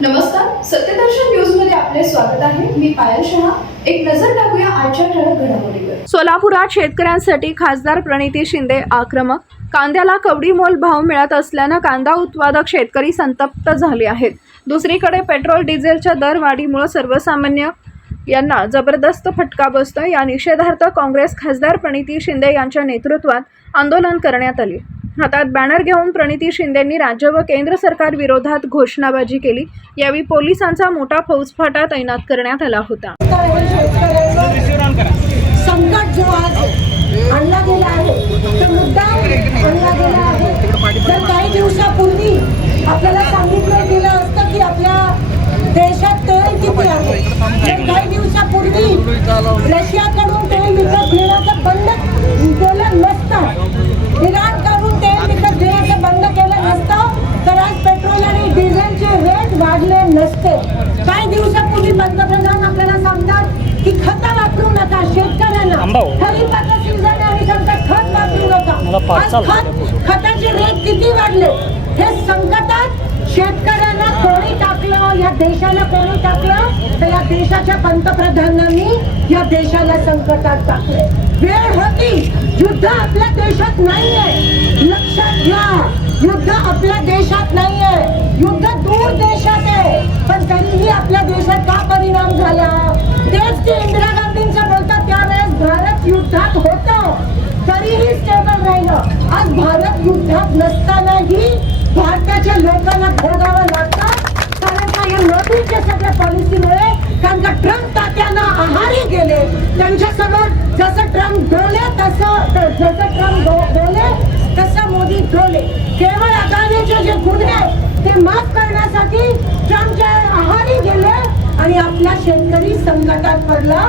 नमस्कार, सत्यदर्शन न्यूज मध्ये आपले स्वागत आहे। मी पायल शहा। एक नजर टाकूया आजच्या ठळक घडामोडीवर। सोलापुरात शेतकऱ्यांसाठी खासदार प्रणिती शिंदे आक्रमक। कांद्याला कवडीमोल भाव मिळत असल्याने कांदा उत्पादक शेतकरी संतप्त झाले आहेत। दुसरीकडे पेट्रोल डिझेलच्या दरवाढीमुळे सर्वसामान्य यांना जबरदस्त फटका बसतोय। या निषेधार्थ काँग्रेस खासदार प्रणिती शिंदे यांच्या नेतृत्वात आंदोलन करण्यात आले। हातात बॅनर घेऊन प्रणिती शिंदेंनी राज्य व केंद्र सरकार विरोधात घोषणाबाजी केली। यावेळी पोलिसांचा मोठा फौजफाटा तैनात करण्यात आला होता। संकट जो आज आणला गेला आहे तो मुद्दा आणला गेला आहे। जर काही दिवसापूर्वी आपल्याला सांगितलं गेलं असतं की आपल्या देशात तेल किती आहे, जर काही दिवसापूर्वी रशियाकडून तेल विकत घेण्याचं बंद केलं नसतं, इराणकडून तेल विकत घेण्याचं बंद केलं नसतं, तर आज पेट्रोल आणि डिझेलचे रेट वाढले नसते। काही दिवसापूर्वी पंतप्रधान आपल्याला सांगतात की खत वापरू नका, शेतकऱ्यांना खरीपाचा सीझन आहे आणि सांगतात खत वापरू नका। आज खताचे रेट किती वाढले, हे संकटात शेतकऱ्यांना कोणी टाकलं, या देशाला कोणी टाकलं, तर या देशाच्या पंतप्रधानांनी या देशाला संकटात टाकले। वेळ होती, युद्ध आपल्या देशात नाहीये, लक्षात घ्या, युद्ध आपल्या देशात नाहीये, युद्ध दूर देशात आहे, पण तरीही आपल्या देशात का परिणाम झाला? तेच ते इंदिरा गांधींचं बोलतात त्यावेळेस भारत युद्धात होतं, तरीही स्टेबल राहिलं। आज भारत युद्धात नसतानाही भारताच्या लोकांना भोगावं लागतं, कारण का या मोदींच्या सगळ्या पॉलिसीमुळे। कारण का ट्रम्प तात्यांना आहारी गेले, त्यांच्या समोर जसं ट्रम्प डोले तसं मोदी डोले। केवळ अदानीचे जे गुन्हे ते माफ करण्यासाठी ट्रम्पच्या आहारी गेले आणि आपला शेतकरी संकटात पडला।